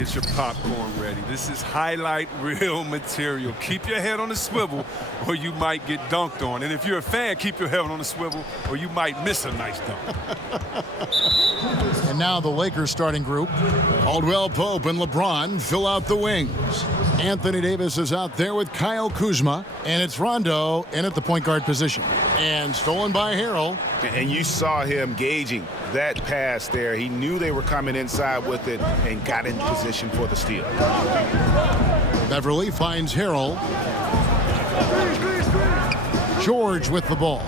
Get your popcorn ready. This is highlight reel material. Keep your head on the swivel or you might get dunked on. And if you're a fan, keep your head on the swivel or you might miss a nice dunk. And now the Lakers starting group. Caldwell Pope and LeBron fill out the wings. Anthony Davis is out there with Kyle Kuzma. And it's Rondo in at the point guard position. And stolen by Harrell. And you saw him gauging that pass there. He knew they were coming inside with it and got in position for the steal. Beverly finds Harrell. George with the ball.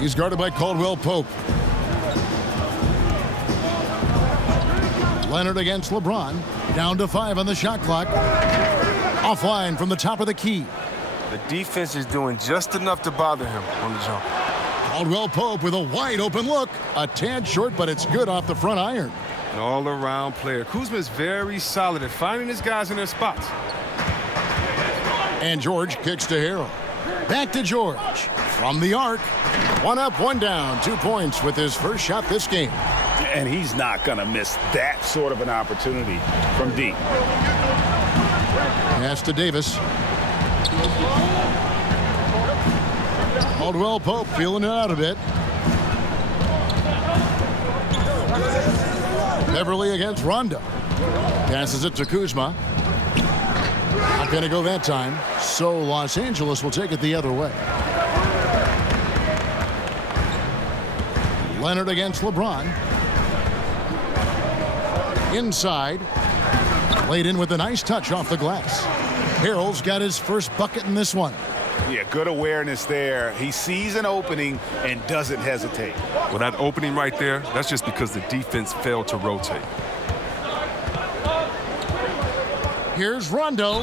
He's guarded by Caldwell Pope. Leonard against LeBron. Down to 5 on the shot clock. Offline from the top of the key. The defense is doing just enough to bother him on the jump. Caldwell Pope with a wide open look. A tad short, but it's good off the front iron. An all-around player. Kuzma is very solid at finding his guys in their spots. And George kicks to Harrell. Back to George. From the arc. 1 up, 1 down. 2 points with his first shot this game. And he's not going to miss that sort of an opportunity from deep. Pass to Davis. Caldwell Pope feeling it out a bit. Beverly against Rondo. Passes it to Kuzma. Not going to go that time. So Los Angeles will take it the other way. Leonard against LeBron. Inside. Laid in with a nice touch off the glass. Harrell's got his first bucket in this one. Yeah, good awareness there. He sees an opening and doesn't hesitate. Well, that opening right there, that's just because the defense failed to rotate. Here's Rondo.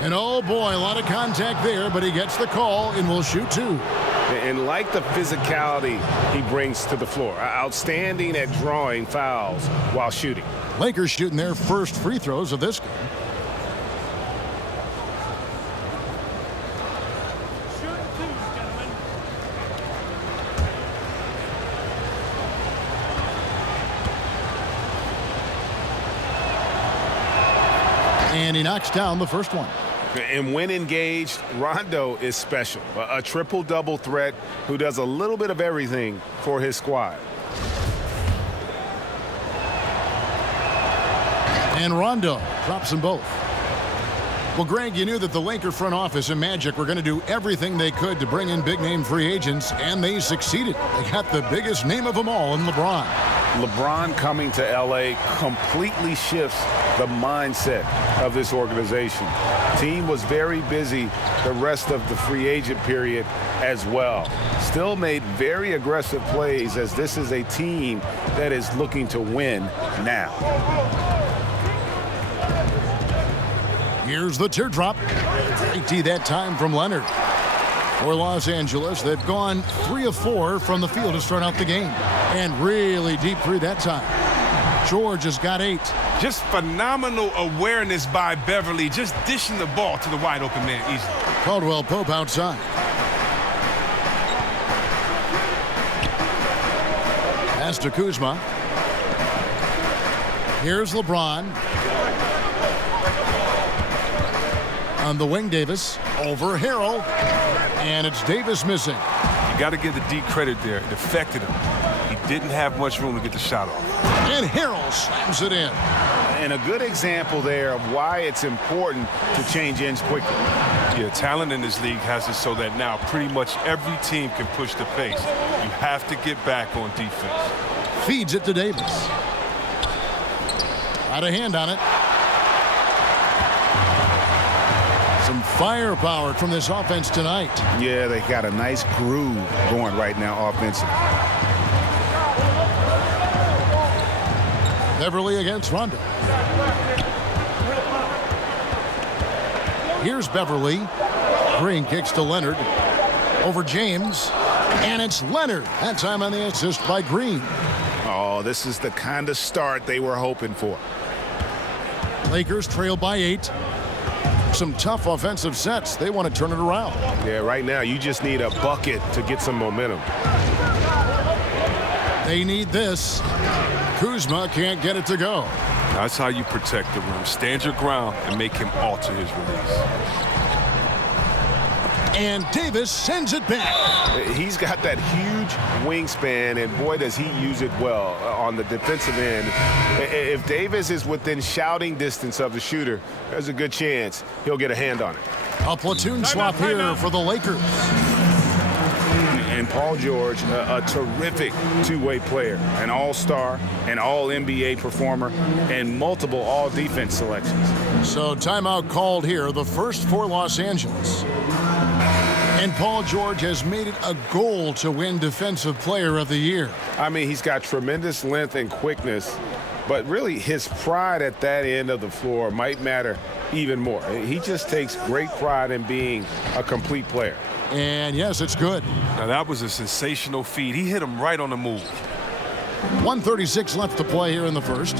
And oh boy, a lot of contact there, but he gets the call and will shoot 2. And like the physicality he brings to the floor, outstanding at drawing fouls while shooting. Lakers shooting their first free throws of this game. And he knocks down the first one. And when engaged, Rondo is special. A triple-double threat who does a little bit of everything for his squad. And Rondo drops them both. Well, Greg, you knew that the Laker front office and Magic were going to do everything they could to bring in big-name free agents, and they succeeded. They got the biggest name of them all in LeBron. LeBron coming to L.A. completely shifts the mindset of this organization. Team was very busy the rest of the free agent period as well. Still made very aggressive plays as this is a team that is looking to win now. Here's the teardrop. AT that time from Leonard. For Los Angeles, they've gone 3 of 4 from the field to start out the game. And really deep 3 that time. George has got 8. Just phenomenal awareness by Beverly, just dishing the ball to the wide open man easily. Caldwell Pope outside. Pass to Kuzma. Here's LeBron. On the wing, Davis. Over Harrell. And it's Davis missing. You got to give the D credit there. It affected him. He didn't have much room to get the shot off. And Harrell slams it in. And a good example there of why it's important to change ends quickly. Yeah, talent in this league has it so that now pretty much every team can push the pace. You have to get back on defense. Feeds it to Davis. Got a hand on it. Some firepower from this offense tonight. Yeah, they got a nice groove going right now offensively. Beverly against Rondo. Here's Beverly. Green kicks to Leonard. Over James. And it's Leonard. That time on the assist by Green. Oh, this is the kind of start they were hoping for. Lakers trail by 8. Some tough offensive sets. They want to turn it around. Yeah, right now you just need a bucket to get some momentum. They need this. Kuzma can't get it to go. That's how you protect the rim. Stand your ground and make him alter his release. And Davis sends it back. He's got that huge wingspan, and boy, does he use it well on the defensive end. If Davis is within shouting distance of the shooter, there's a good chance he'll get a hand on it. A platoon swap here for the Lakers. And Paul George, a terrific two-way player, an all-star, an all-NBA performer, and multiple all-defense selections. So timeout called here, the first for Los Angeles. And Paul George has made it a goal to win Defensive Player of the Year. I mean, he's got tremendous length and quickness, but really his pride at that end of the floor might matter even more. He just takes great pride in being a complete player. And yes, it's good. Now that was a sensational feed. He hit him right on the move. 1:36 left to play here in the first.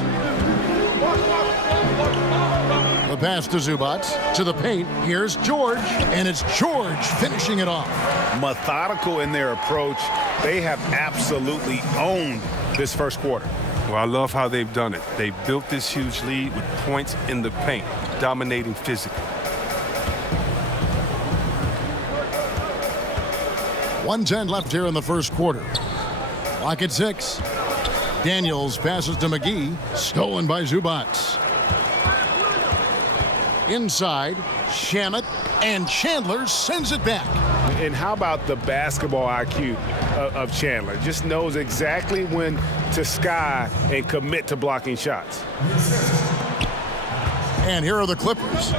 The pass to Zubac. To the paint. Here's George. And it's George finishing it off. Methodical in their approach. They have absolutely owned this first quarter. Well, I love how they've done it. They built this huge lead with points in the paint, dominating physically. 1:10 left here in the first quarter. Clock at 6. Daniels passes to McGee. Stolen by Zubac. Inside, Shamet, and Chandler sends it back. And how about the basketball IQ of Chandler? Just knows exactly when to sky and commit to blocking shots. And here are the Clippers.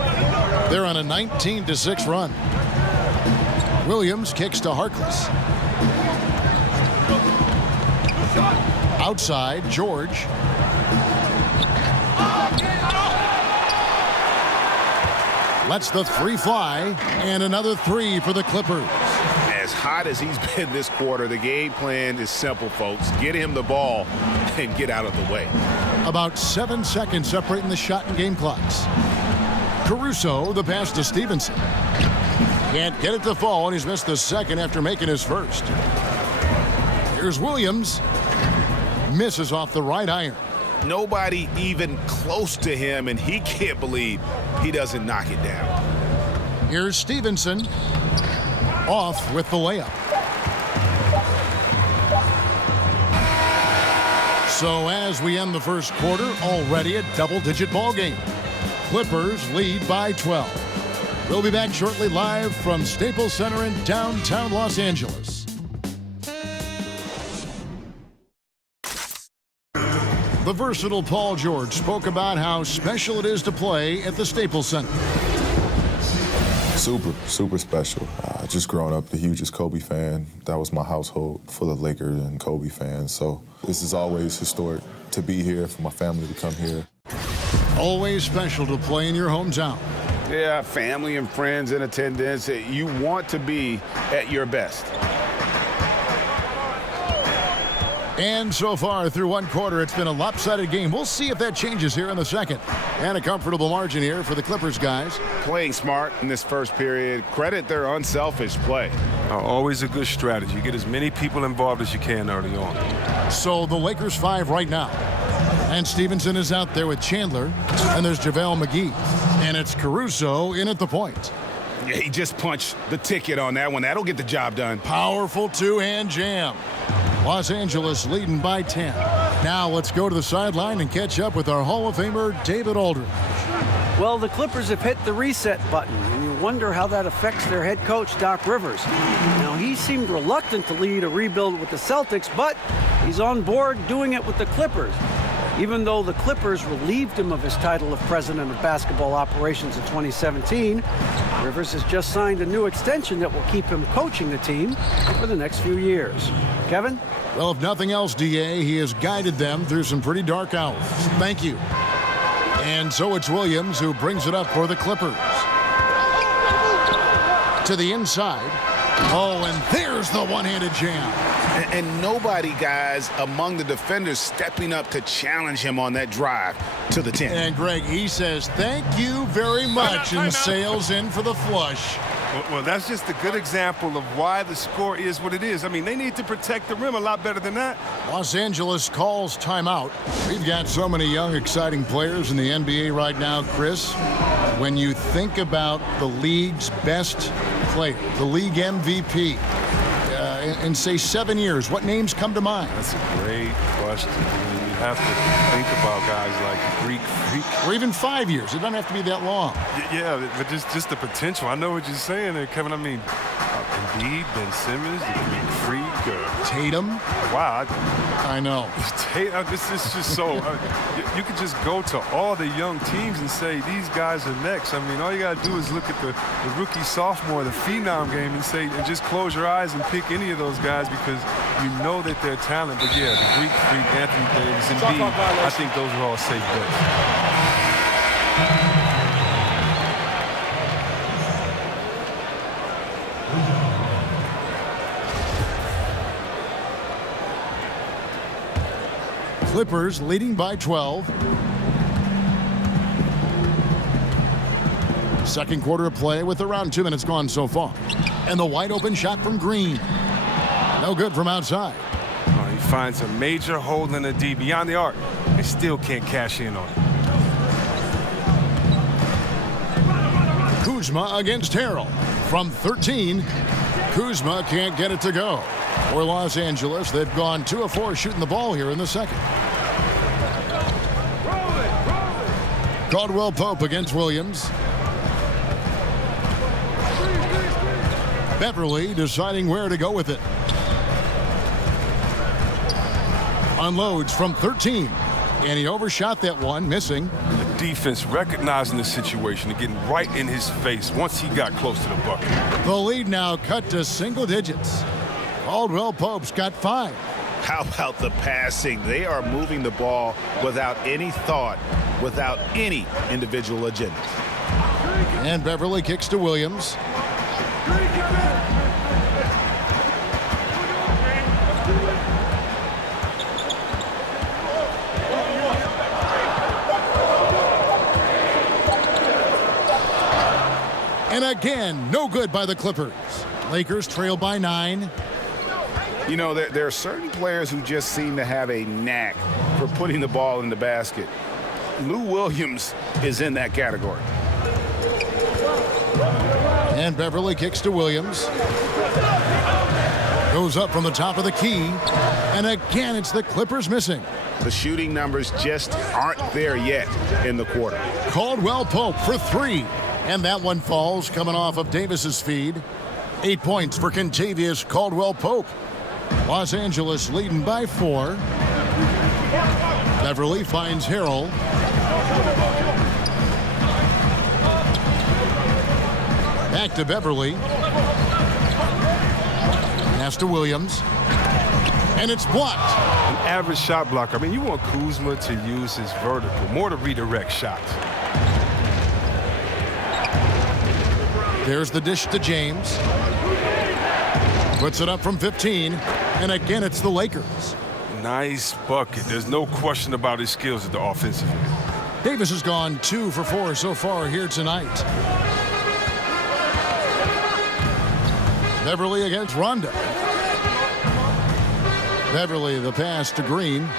They're on a 19-6 run. Williams kicks to Harkless. Outside, George. Lets the three fly, and another three for the Clippers. As hot as he's been this quarter, the game plan is simple, folks. Get him the ball and get out of the way. About 7 seconds separating the shot and game clocks. Caruso, the pass to Stevenson. Can't get it to fall, and he's missed the second after making his first. Here's Williams. Misses off the right iron. Nobody even close to him, and he can't believe he doesn't knock it down. Here's Stevenson. Off with the layup. So as we end the first quarter, already a double-digit ball game. Clippers lead by 12. We'll be back shortly live from Staples Center in downtown Los Angeles. The versatile Paul George spoke about how special it is to play at the Staples Center. Super special. Just growing up the hugest Kobe fan. That was my household full of Lakers and Kobe fans. So this is always historic to be here, for my family to come here. Always special to play in your hometown. Yeah, family and friends in attendance. You want to be at your best. And so far through one quarter, it's been a lopsided game. We'll see if that changes here in the second. And a comfortable margin here for the Clippers guys. Playing smart in this first period. Credit their unselfish play. Always a good strategy. Get as many people involved as you can early on. So the Lakers 5 right now. And Stevenson is out there with Chandler. And there's JaVale McGee. And it's Caruso in at the point. Yeah, he just punched the ticket on that one. That'll get the job done. Powerful two-hand jam. Los Angeles leading by 10. Now let's go to the sideline and catch up with our Hall of Famer, David Aldridge. Well, the Clippers have hit the reset button, and you wonder how that affects their head coach, Doc Rivers. Now, he seemed reluctant to lead a rebuild with the Celtics, but he's on board doing it with the Clippers. Even though the Clippers relieved him of his title of president of basketball operations in 2017, Rivers has just signed a new extension that will keep him coaching the team for the next few years. Kevin? Well, if nothing else, DA, he has guided them through some pretty dark hours. Thank you. And so it's Williams who brings it up for the Clippers. To the inside. Oh, and there's the one-handed jam. And nobody, guys, among the defenders stepping up to challenge him on that drive to the 10. And Greg, he says, thank you very much, and sails in for the flush. Well, that's just a good example of why the score is what it is. I mean, they need to protect the rim a lot better than that. Los Angeles calls timeout. We've got so many young, exciting players in the NBA right now, Chris. When you think about the league's best player, the league MVP, in, say, 7 years, what names come to mind? That's a great question. I mean, you have to think about guys like Greek Freak. Or even 5 years. It doesn't have to be that long. Yeah, but just the potential. I know what you're saying there, Kevin. I mean, Embiid, Ben Simmons, the Greek Freak. Tatum. Wow. I know. This is just so. You could just go to all the young teams and say, these guys are next. I mean, all you got to do is look at the rookie, sophomore, the phenom game and just close your eyes and pick any of those guys because you know that they're talented. But yeah, the Greek Freak, Anthony Davis, and Embiid, I think those are all safe bets. Clippers leading by 12. Second quarter of play with around 2 minutes gone so far. And the wide open shot from Green. No good from outside. Oh, he finds a major hole in the D beyond the arc. They still can't cash in on it. Kuzma against Harrell. From 13, Kuzma can't get it to go. For Los Angeles, they've gone 2 of 4 shooting the ball here in the second. Caldwell Pope against Williams. Beverly deciding where to go with it. Unloads from 13. And he overshot that one, missing. The defense recognizing the situation and getting right in his face once he got close to the bucket. The lead now cut to single digits. Caldwell Pope's got 5. How about the passing? They are moving the ball without any thought, without any individual agenda. And Beverly kicks to Williams. And again, no good by the Clippers. Lakers trail by 9. You know, there are certain players who just seem to have a knack for putting the ball in the basket. Lou Williams is in that category. And Beverly kicks to Williams. Goes up from the top of the key. And again, it's the Clippers missing. The shooting numbers just aren't there yet in the quarter. Caldwell Pope for 3. And that one falls coming off of Davis's feed. 8 points for Kentavious Caldwell Pope. Los Angeles leading by 4. Beverly finds Harrell. Back to Beverly. Pass to Williams. And it's blocked. An average shot blocker. I mean, you want Kuzma to use his vertical, more to redirect shots. There's the dish to James. Puts it up from 15. And again, it's the Lakers. Nice bucket. There's no question about his skills at the offensive end. Davis has gone 2 for 4 so far here tonight. Beverly against Rondo. Beverly, the pass to Green.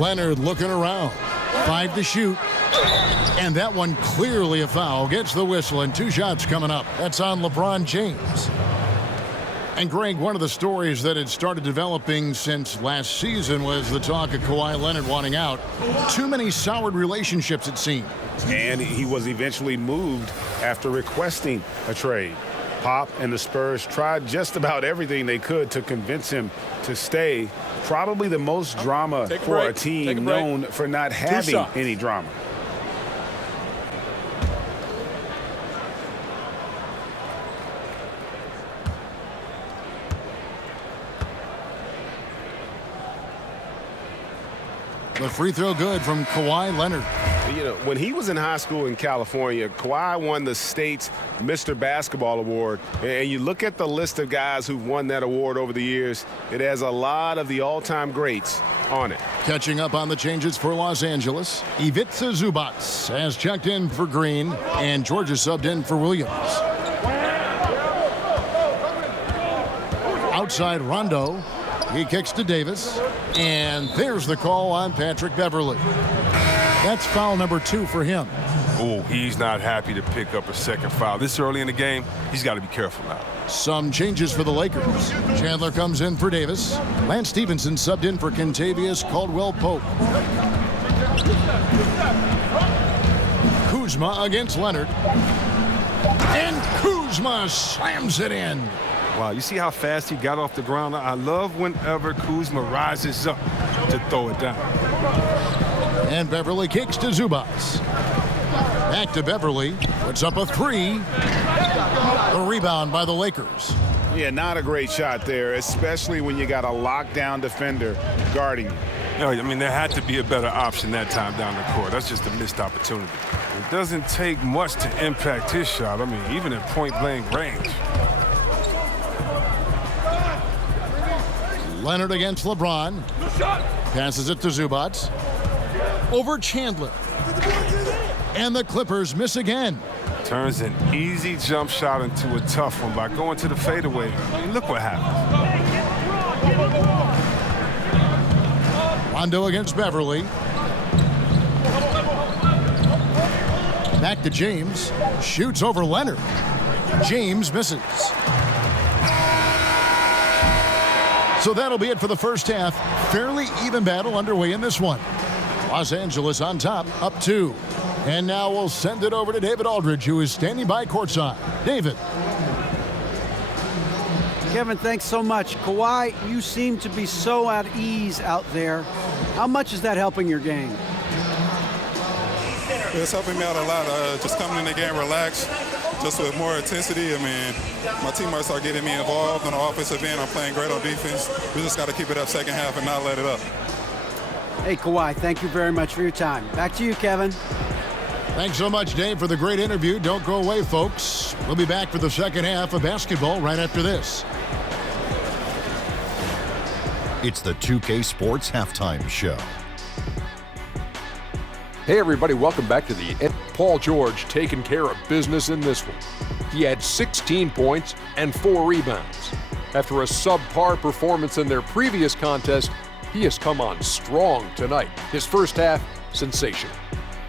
Leonard looking around. 5 to shoot. And that one clearly a foul. Gets the whistle and 2 shots coming up. That's on LeBron James. And Greg, one of the stories that had started developing since last season was the talk of Kawhi Leonard wanting out. Too many soured relationships, it seemed. And he was eventually moved after requesting a trade. Pop and the Spurs tried just about everything they could to convince him to stay. Probably the most drama for a team known for not having any drama. The free throw good from Kawhi Leonard. You know, when he was in high school in California, Kawhi won the state's Mr. Basketball Award. And you look at the list of guys who've won that award over the years, it has a lot of the all-time greats on it. Catching up on the changes for Los Angeles, Ivica Zubac has checked in for Green, and Georgia subbed in for Williams. Outside Rondo, he kicks to Davis, and there's the call on Patrick Beverley. That's foul number 2 for him. Oh, he's not happy to pick up a second foul. This early in the game, he's got to be careful now. Some changes for the Lakers. Chandler comes in for Davis. Lance Stevenson subbed in for Kentavious Caldwell-Pope. Kuzma against Leonard. And Kuzma slams it in. Wow, you see how fast he got off the ground? I love whenever Kuzma rises up to throw it down. And Beverly kicks to Zubac. Back to Beverly. Puts up a 3. A rebound by the Lakers. Yeah, not a great shot there, especially when you got a lockdown defender guarding you. No, I mean, there had to be a better option that time down the court. That's just a missed opportunity. It doesn't take much to impact his shot. I mean, even at point-blank range. Leonard against LeBron. Passes it to Zubac. Over Chandler. And the Clippers miss again. Turns an easy jump shot into a tough one by going to the fadeaway. I mean, look what happened. Rondo against Beverly. Back to James. Shoots over Leonard. James misses. So that'll be it for the first half. Fairly even battle underway in this one. Los Angeles on top, up 2. And now we'll send it over to David Aldridge, who is standing by courtside. David. Kevin, thanks so much. Kawhi, you seem to be so at ease out there. How much is that helping your game? It's helping me out a lot. Just coming in the game relaxed, just with more intensity. I mean, my teammates are getting me involved on the offensive end. I'm playing great on defense. We just got to keep it up second half and not let it up. Hey, Kawhi, thank you very much for your time. Back to you, Kevin. Thanks so much, Dave, for the great interview. Don't go away, folks. We'll be back for the second half of basketball right after this. It's the 2K Sports Halftime Show. Hey everybody, welcome back to the end. Paul George taking care of business in this one. He had 16 points and 4 rebounds. After a subpar performance in their previous contest, he has come on strong tonight. His first half, sensational.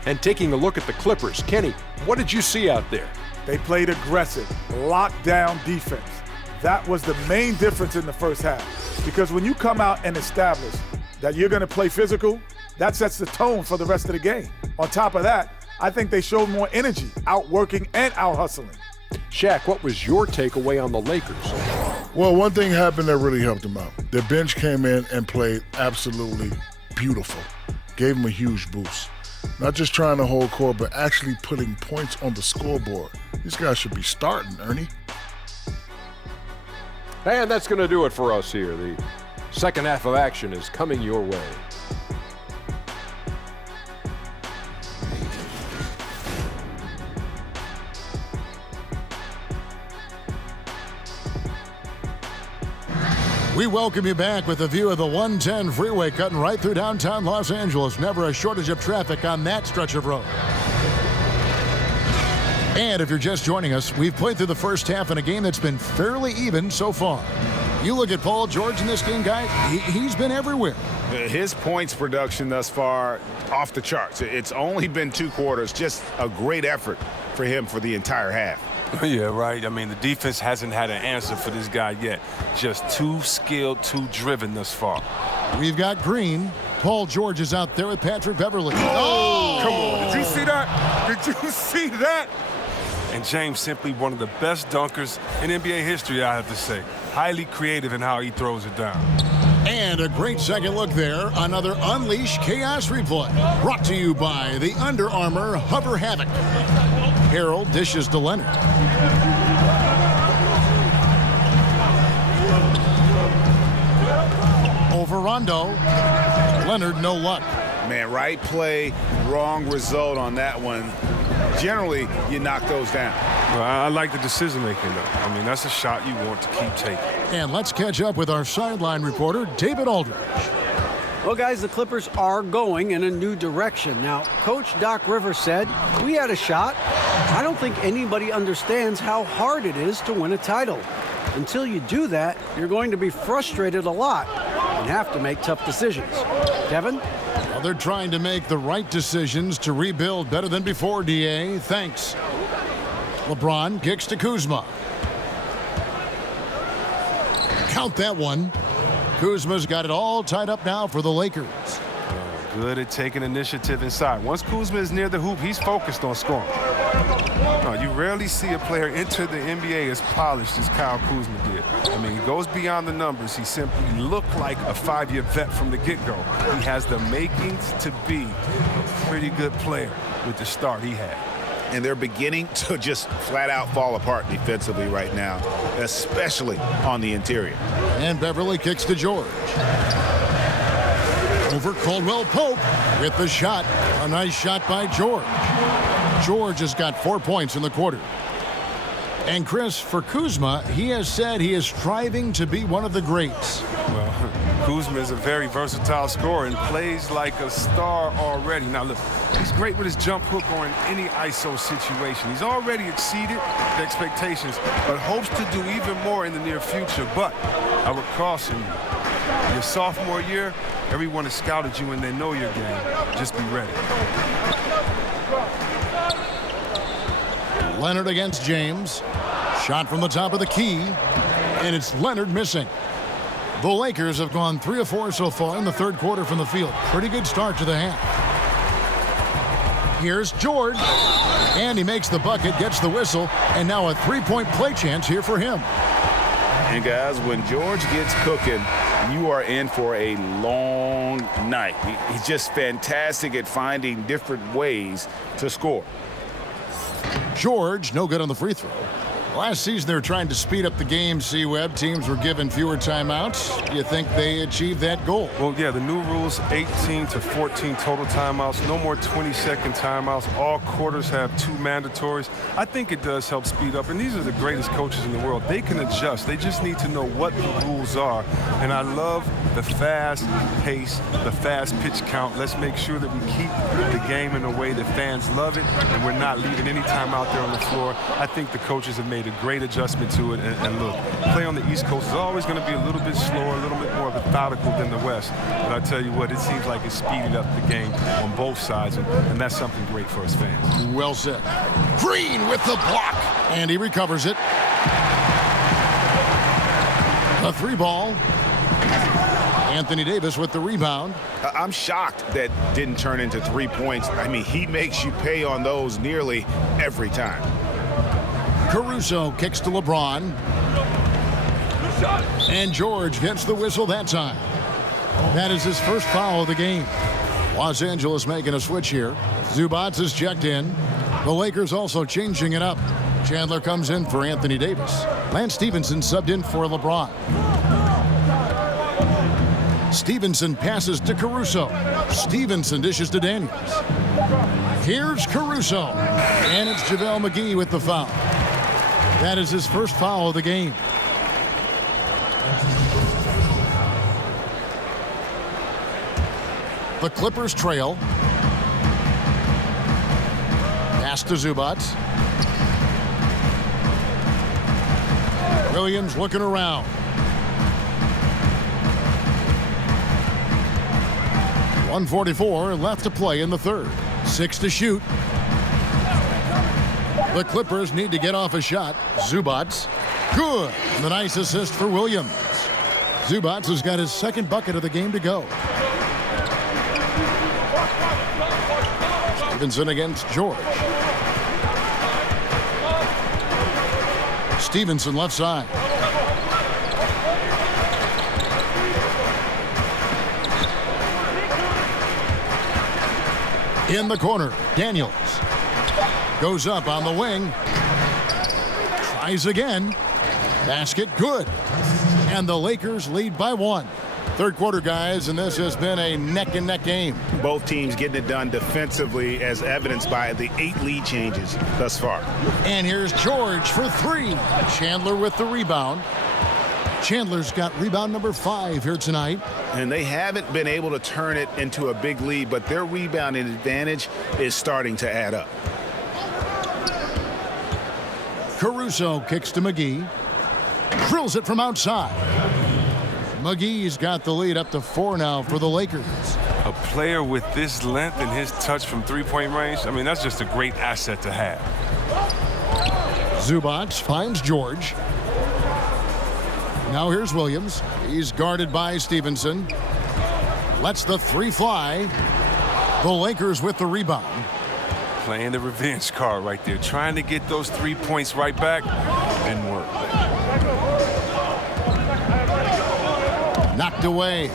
And taking a look at the Clippers, Kenny, what did you see out there? They played aggressive, lockdown defense. That was the main difference in the first half. Because when you come out and establish that you're going to play physical, that sets the tone for the rest of the game. On top of that, I think they showed more energy, outworking and out-hustling. Shaq, what was your takeaway on the Lakers? Well, one thing happened that really helped them out. Their bench came in and played absolutely beautiful. Gave them a huge boost. Not just trying to hold court, but actually putting points on the scoreboard. These guys should be starting, Ernie. And that's going to do it for us here. The second half of action is coming your way. We welcome you back with a view of the 110 freeway cutting right through downtown Los Angeles. Never a shortage of traffic on that stretch of road. And if you're just joining us, we've played through the first half in a game that's been fairly even so far. You look at Paul George in this game, guys, he's been everywhere. His points production thus far, off the charts. It's only been 2 quarters, just a great effort for him for the entire half. Yeah, right. I mean, the defense hasn't had an answer for this guy yet. Just too skilled, too driven thus far. We've got Green. Paul George is out there with Patrick Beverley. Oh! Come on. Did you see that? Did you see that? And James simply one of the best dunkers in NBA history, I have to say. Highly creative in how he throws it down. And a great second look there. Another Unleash Chaos replay. Brought to you by the Under Armour Hover Havoc. Harold dishes to Leonard. Over Rondo. Leonard, no luck. Man, right play, wrong result on that one. Generally, you knock those down. Well, I like the decision-making, though. I mean, that's a shot you want to keep taking. And let's catch up with our sideline reporter, David Aldridge. Well, guys, the Clippers are going in a new direction. Now, Coach Doc Rivers said, we had a shot. I don't think anybody understands how hard it is to win a title. Until you do that, you're going to be frustrated a lot and have to make tough decisions. Kevin? Well, they're trying to make the right decisions to rebuild better than before, D.A. Thanks. LeBron kicks to Kuzma. Count that one. Kuzma's got it all tied up now for the Lakers. Good at taking initiative inside. Once Kuzma is near the hoop, he's focused on scoring. You rarely see a player enter the NBA as polished as Kyle Kuzma did. I mean, he goes beyond the numbers. He simply looked like a 5-year vet from the get-go. He has the makings to be a pretty good player with the start he had. And they're beginning to just flat out fall apart defensively right now, especially on the interior. And Beverly kicks to George. Over Caldwell Pope with the shot. A nice shot by George. George has got 4 points in the quarter. And Chris, for Kuzma, he has said he is striving to be one of the greats. Well, Kuzma is a very versatile scorer and plays like a star already. Now, look, he's great with his jump hook or in any ISO situation. He's already exceeded the expectations, but hopes to do even more in the near future. But I would caution you, your sophomore year, everyone has scouted you and they know your game. Just be ready. Leonard against James. Shot from the top of the key, and it's Leonard missing. The Lakers have gone 3 of 4 so far in the third quarter from the field. Pretty good start to the half. Here's George, and he makes the bucket, gets the whistle, and now a 3-point play chance here for him. And guys, when George gets cooking, you are in for a long night. He's just fantastic at finding different ways to score. George, no good on the free throw. Last season, they were trying to speed up the game, C-Web. Teams were given fewer timeouts. You think they achieved that goal? Well, yeah, the new rules, 18 to 14 total timeouts, no more 20-second timeouts. All quarters have 2 mandatories. I think it does help speed up, and these are the greatest coaches in the world. They can adjust. They just need to know what the rules are, and I love the fast pace, the fast pitch count. Let's make sure that we keep the game in a way that fans love it, and we're not leaving any time out there on the floor. I think the coaches have made a great adjustment to it, and look, play on the East Coast is always going to be a little bit slower, a little bit more methodical than the West, but I tell you what, it seems like it's speeding up the game on both sides, and that's something great for us fans. Well said. Green with the block, and he recovers it. A 3-ball. Anthony Davis with the rebound. I'm shocked that didn't turn into 3 points. I mean, he makes you pay on those nearly every time. Caruso kicks to LeBron. And George gets the whistle that time. That is his first foul of the game. Los Angeles making a switch here. Zubats is checked in. The Lakers also changing it up. Chandler comes in for Anthony Davis. Lance Stevenson subbed in for LeBron. Stevenson passes to Caruso. Stevenson dishes to Daniels. Here's Caruso. And it's JaVale McGee with the foul. That is his first foul of the game. The Clippers trail. Pass to Zubats. Williams looking around. .144 left to play in the third. 6 to shoot. The Clippers need to get off a shot. Zubats. Good. And a nice assist for Williams. Zubats has got his second bucket of the game to go. Stevenson against George. Stevenson left side. In the corner, Daniels. Goes up on the wing. Tries again. Basket good. And the Lakers lead by 1. Third quarter, guys, and this has been a neck-and-neck game. Both teams getting it done defensively, as evidenced by the 8 lead changes thus far. And here's George for 3. Chandler with the rebound. Chandler's got rebound number 5 here tonight. And they haven't been able to turn it into a big lead, but their rebounding advantage is starting to add up. Caruso kicks to McGee. Drills it from outside. McGee's got the lead up to 4 now for the Lakers. A player with this length and his touch from three-point range, I mean, that's just a great asset to have. Zubac finds George. Now here's Williams. He's guarded by Stevenson. Lets the 3 fly. The Lakers with the rebound. Playing the revenge card right there. Trying to get those 3 points right back. Didn't work. Knocked away.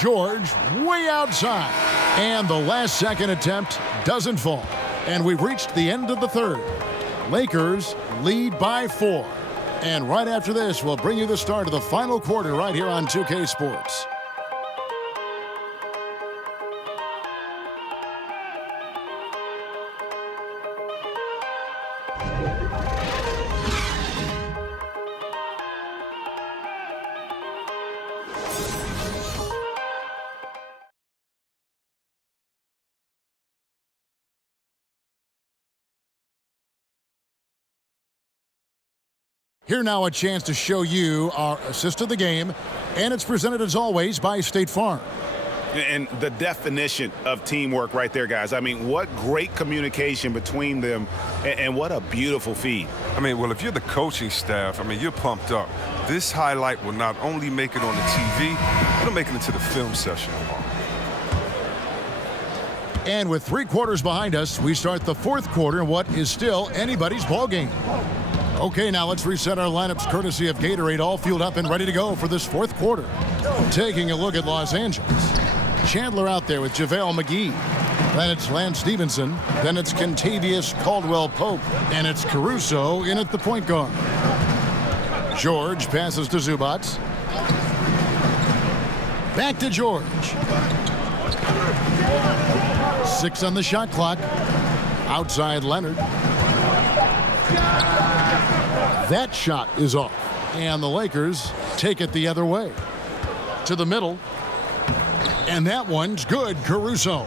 George way outside. And the last second attempt doesn't fall. And we've reached the end of the third. Lakers lead by 4. And right after this, we'll bring you the start of the final quarter right here on 2K Sports. Here now a chance to show you our assist of the game, and it's presented as always by State Farm. And the definition of teamwork right there, guys. I mean, what great communication between them, and what a beautiful feed. I mean, well, if you're the coaching staff, I mean, you're pumped up. This highlight will not only make it on the TV, it'll make it into the film session. And with 3 quarters behind us, we start the 4th quarter in what is still anybody's ball game. Okay, now let's reset our lineups courtesy of Gatorade, all fueled up and ready to go for this 4th quarter. Taking a look at Los Angeles. Chandler out there with JaVale McGee. Then it's Lance Stevenson. Then it's Kentavious Caldwell-Pope. And it's Caruso in at the point guard. George passes to Zubac. Back to George. 6 on the shot clock. Outside Leonard. That shot is off. And the Lakers take it the other way. To the middle. And that one's good. Caruso.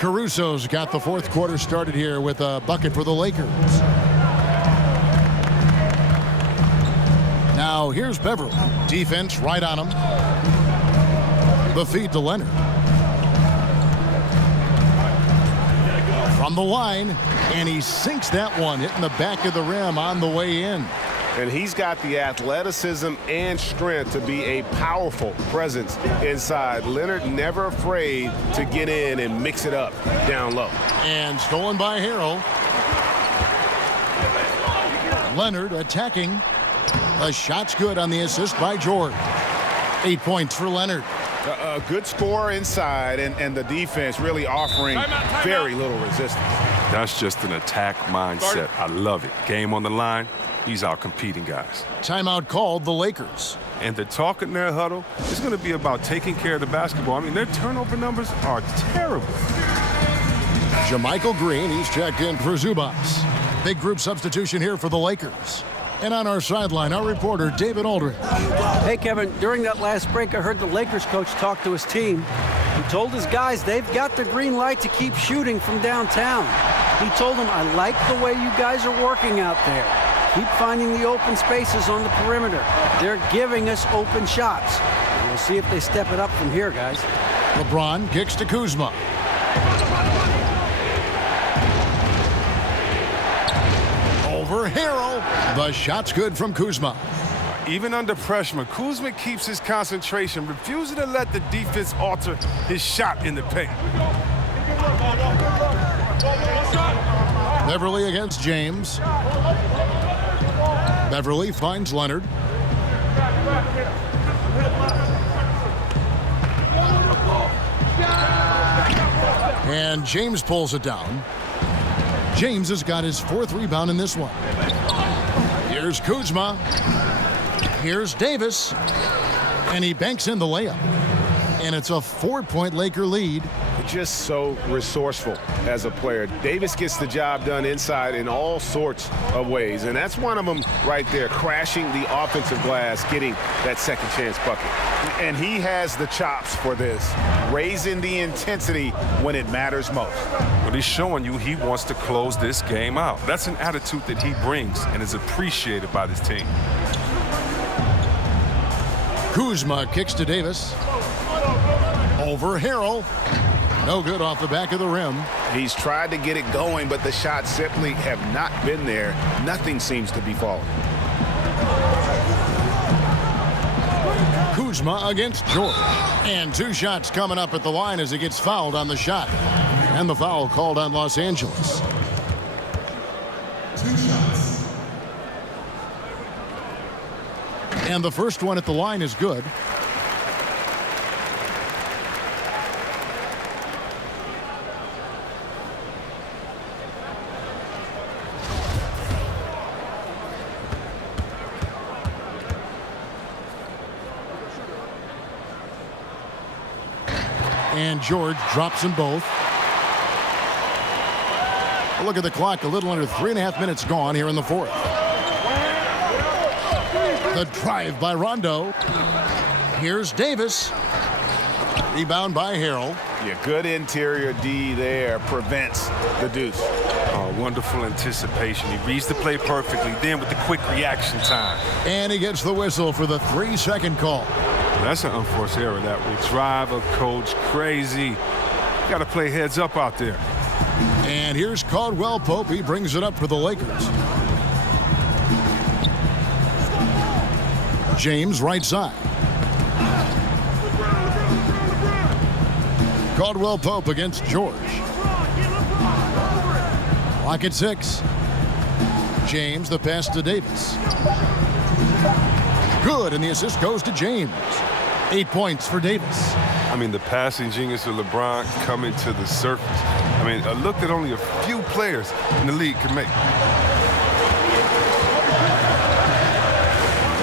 Caruso's got the 4th quarter started here with a bucket for the Lakers. Now here's Beverly. Defense right on him. The feed to Leonard. From the line, and he sinks that one, hitting the back of the rim on the way in. And he's got the athleticism and strength to be a powerful presence inside. Leonard never afraid to get in and mix it up down low. And stolen by Harrell. Leonard attacking. The shot's good on the assist by George. 8 points for Leonard. A good score inside, and the defense really offering very little resistance. That's just an attack mindset. I love it. Game on the line. He's out competing guys. Timeout called the Lakers. And the talk in their huddle is going to be about taking care of the basketball. I mean, their turnover numbers are terrible. JaMychal Green, he's checked in for Zubac. Big group substitution here for the Lakers. And on our sideline, our reporter, David Aldridge. Hey, Kevin, during that last break, I heard the Lakers coach talk to his team. He told his guys they've got the green light to keep shooting from downtown. He told them, I like the way you guys are working out there. Keep finding the open spaces on the perimeter. They're giving us open shots. And we'll see if they step it up from here, guys. LeBron kicks to Kuzma. Over Harrell. The shot's good from Kuzma. Even under pressure, Kuzma keeps his concentration, refusing to let the defense alter his shot in the paint. Beverly against James. Beverly finds Leonard. And James pulls it down. James has got his 4th rebound in this one. Here's Kuzma. Here's Davis, and he banks in the layup. And it's a 4-point Laker lead. Just so resourceful as a player. Davis gets the job done inside in all sorts of ways, and that's one of them right there, crashing the offensive glass, getting that second chance bucket. And he has the chops for this, raising the intensity when it matters most. But he's showing you he wants to close this game out. That's an attitude that he brings and is appreciated by this team. Kuzma kicks to Davis. Over Harrell. No good off the back of the rim. He's tried to get it going, but the shots simply have not been there. Nothing seems to be falling. Kuzma against George. And 2 shots coming up at the line as he gets fouled on the shot. And the foul called on Los Angeles. 2 shots. And the first one at the line is good. And George drops them both. Look at the clock, a little under 3.5 minutes gone here in the fourth. The drive by Rondo. Here's Davis. Rebound by Harrell. Yeah, good interior D there, prevents the deuce. Oh, wonderful anticipation. He reads the play perfectly, then with the quick reaction time. And he gets the whistle for the 3-second call. That's an unforced error that will drive a coach crazy. You got to play heads up out there. And here's Caldwell Pope. He brings it up for the Lakers. James right side. Caldwell Pope against George. Clock at 6. James, the pass to Davis. Good, and the assist goes to James. 8 points for Davis. I mean, the passing genius of LeBron coming to the surface. I mean, a look that only a few players in the league can make.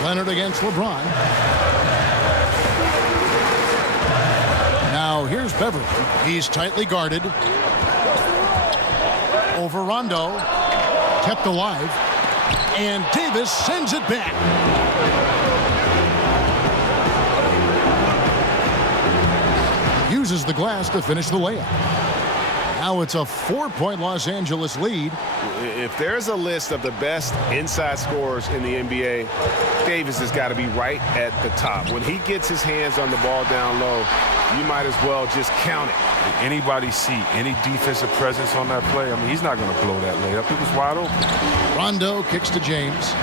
Leonard against LeBron. Now here's Beverly. He's tightly guarded. Over Rondo. Kept alive. And Davis sends it back. Uses the glass to finish the layup. Now it's a 4-point Los Angeles lead. If there's a list of the best inside scorers in the NBA, Davis has got to be right at the top. When he gets his hands on the ball down low, you might as well just count it. Did anybody see any defensive presence on that play? I mean, he's not going to blow that layup. It was wide open. Rondo kicks to James.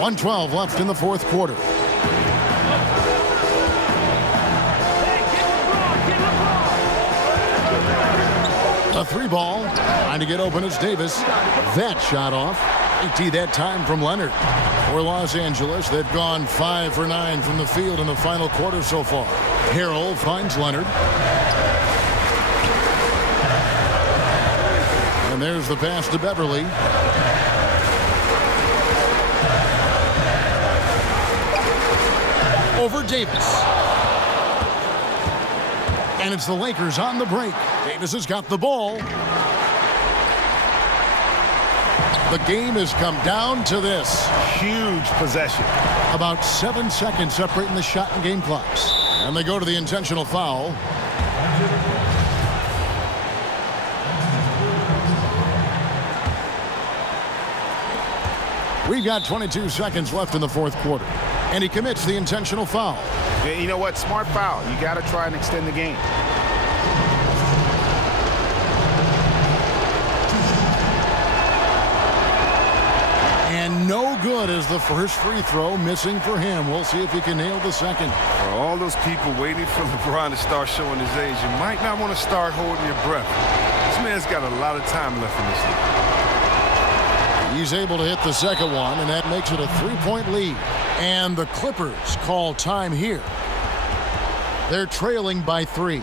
1:12 left in the fourth quarter. A 3-ball. Trying to get open is Davis. That shot off. Tee that time from Leonard. For Los Angeles, they've gone 5 for 9 from the field in the final quarter so far. Harrell finds Leonard. And there's the pass to Beverly. Over Davis. And it's the Lakers on the break. Davis has got the ball. The game has come down to this. Huge possession. About 7 seconds separating the shot and game clocks. And they go to the intentional foul. We've got 22 seconds left in the fourth quarter. And he commits the intentional foul. Yeah, you know what? Smart foul. You got to try and extend the game. And no good as the first free throw, missing for him. We'll see if he can nail the second. For all those people waiting for LeBron to start showing his age, you might not want to start holding your breath. This man's got a lot of time left in this league. He's able to hit the second one, and that makes it a 3-point lead. And the Clippers call time here. They're trailing by 3.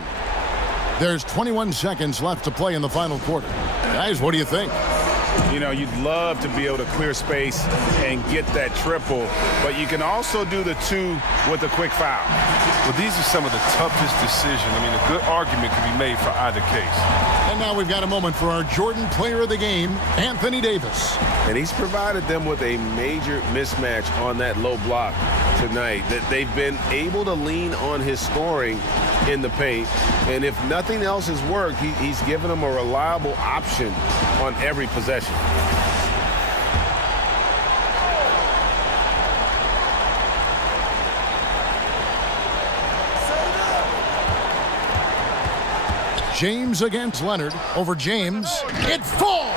There's 21 seconds left to play in the final quarter. Guys, what do you think? You know, you'd love to be able to clear space and get that triple, but you can also do the 2 with a quick foul. Well, these are some of the toughest decisions. I mean, a good argument could be made for either case. And now we've got a moment for our Jordan Player of the Game, Anthony Davis. And he's provided them with a major mismatch on that low block tonight, that they've been able to lean on his scoring in the paint. And if nothing else has worked, he's given them a reliable option on every possession. James against Leonard. Over James. It falls!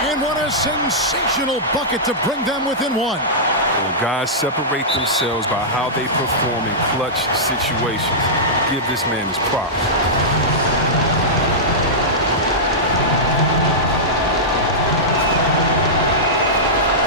And what a sensational bucket to bring them within 1. Well, guys separate themselves by how they perform in clutch situations. Give this man his props.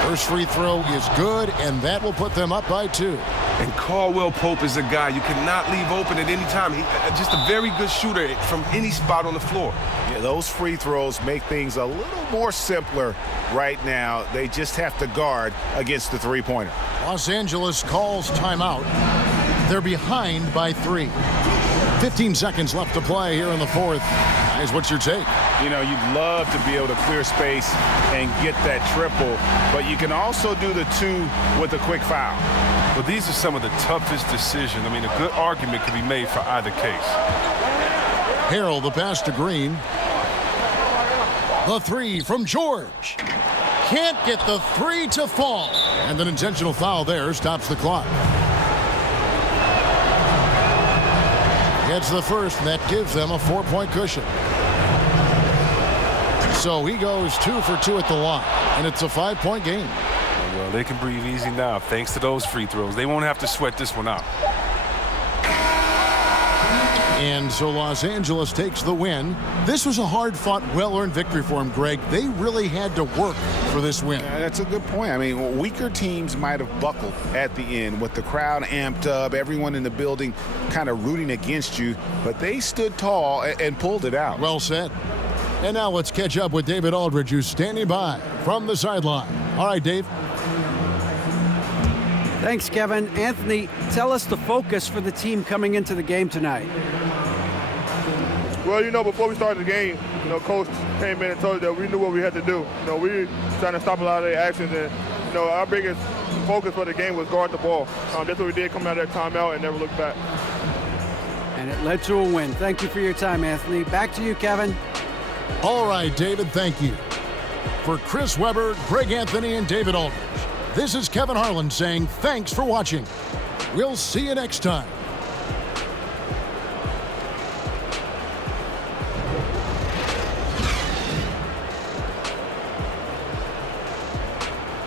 First free throw is good, and that will put them up by 2. And Caldwell Pope is a guy you cannot leave open at any time. He's just a very good shooter from any spot on the floor. Yeah, those free throws make things a little more simpler right now. They just have to guard against the three-pointer. Los Angeles calls timeout. They're behind by 3. 15 seconds left to play here in the 4th. Guys, what's your take? You know, you'd love to be able to clear space and get that triple, but you can also do the 2 with a quick foul. Well, these are some of the toughest decisions. I mean, a good argument could be made for either case. Harrell, the pass to Green. The 3 from George. Can't get the 3 to fall. And an intentional foul there stops the clock. Gets the first, and that gives them a 4-point cushion. So he goes 2 for 2 at the line, and it's a 5-point game. Well, they can breathe easy now thanks to those free throws. They won't have to sweat this one out. And so Los Angeles takes the win. This was a hard-fought, well-earned victory for them, Greg. They really had to work for this win. Yeah, that's a good point. I mean, weaker teams might have buckled at the end with the crowd amped up, everyone in the building kind of rooting against you, but they stood tall and pulled it out. Well said. And now let's catch up with David Aldridge, who's standing by from the sideline. All right, Dave. Thanks, Kevin. Anthony, tell us the focus for the team coming into the game tonight. Well, you know, before we started the game, you know, Coach came in and told us that we knew what we had to do. You know, we were trying to stop a lot of their actions, and, you know, our biggest focus for the game was guard the ball. That's what we did coming out of that timeout and never looked back. And it led to a win. Thank you for your time, Anthony. Back to you, Kevin. All right, David, thank you. For Chris Webber, Greg Anthony, and David Aldridge, this is Kevin Harlan saying thanks for watching. We'll see you next time.